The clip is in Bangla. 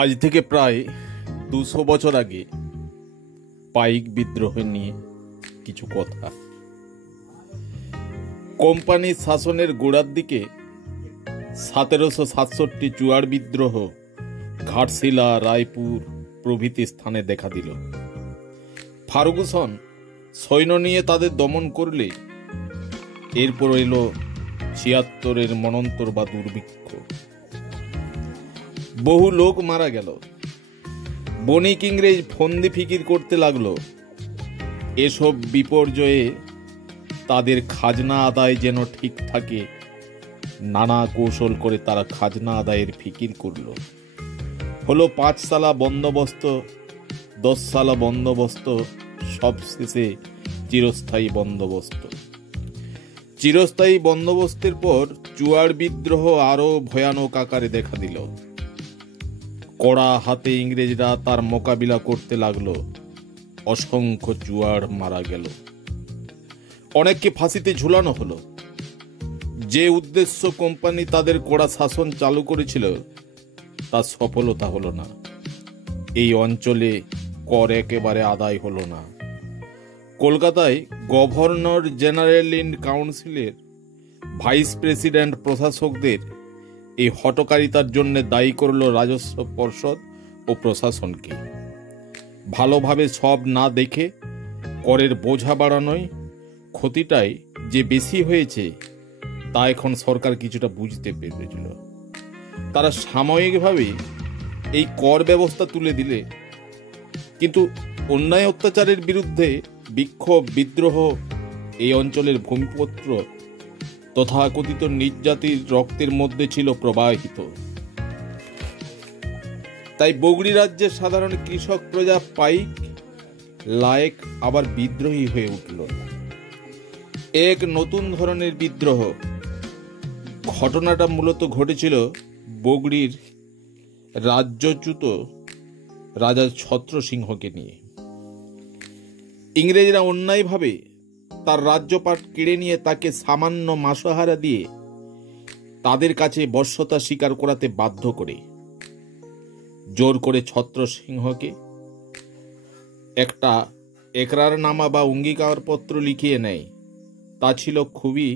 আজ থেকে প্রায় 200 বছর আগে পাইক বিদ্রোহ নিয়ে কিছু কথা। কোম্পানির শাসনের গোড়ার দিকে 1767 চুয়াড় বিদ্রোহ ঘাটশিলা, রায়পুর প্রভৃতি স্থানে দেখা দিল। ফার্গুসন সৈন্য নিয়ে তাদের দমন করলে এরপর এলো 76-এর মনন্তর বা দুর্ভিক্ষ। বহু লোক মারা গেল। বণিক ইংরেজ ফন্দি ফিকির করতে লাগলো এসব বিপর্যয়ে তাদের খাজনা আদায় যেন ঠিক থাকে। নানা কৌশল করে তারা খাজনা আদায়ের ফিকির করলো। হলো 5 সালা বন্দোবস্ত, 10 সালা বন্দোবস্ত, সবশেষে চিরস্থায়ী বন্দোবস্ত। চিরস্থায়ী বন্দোবস্তের পর চুয়াড় বিদ্রোহ আরো ভয়ানক আকারে দেখা দিল। কড়া হাতে ইংরেজরা তার মোকাবিলা করতে লাগলো। অসংখ্য চুয়াড় মারা গেল, অনেককে ফাঁসিতে ঝুলানো হলো। যে উদ্দেশ্য কোম্পানি তাদের কড়া শাসন চালু করেছিল তার সফলতা হলো না। এই অঞ্চলে কর একেবারে আদায় হলো না। কলকাতায় গভর্নর জেনারেল ইন কাউন্সিলের ভাইস প্রেসিডেন্ট প্রশাসকদের এই হঠকারিতার জন্য দায়ী করল রাজস্ব পর্ষদ ও প্রশাসনকে। ভালোভাবে সব না দেখে করের বোঝা বাড়ানোয় ক্ষতিটাই যে বেশি হয়েছে তা এখন সরকার কিছুটা বুঝতে পেরেছিল। তারা সাময়িকভাবে এই কর ব্যবস্থা তুলে দিলে, কিন্তু অন্যায় অত্যাচারের বিরুদ্ধে বিক্ষোভ বিদ্রোহ এই অঞ্চলের ভূমিপত্র তথাকথিত নির্যাতির রক্তের মধ্যে ছিল প্রবাহিত। তাই বগুড়ি রাজ্যের সাধারণ কৃষক প্রজা পাইক লায়েক আবার বিদ্রোহী হয়ে উঠল। এক নতুন ধরনের বিদ্রোহ। ঘটনাটা মূলত ঘটেছিল বগুড়ির রাজ্যচ্যুত রাজা ছত্র সিংহকে নিয়ে। ইংরেজরা অন্যায়ভাবে তার রাজ্যপাট কেড়ে নিয়ে তাকে সামান্য মাসহারা দিয়ে তাদের কাছে বশ্যতা স্বীকার করাতে বাধ্য করে জোর করে ছত্র সিংহকে একটা একরারনামা বা অঙ্গীকারপত্র লিখিয়ে নেয়। তা ছিল খুবই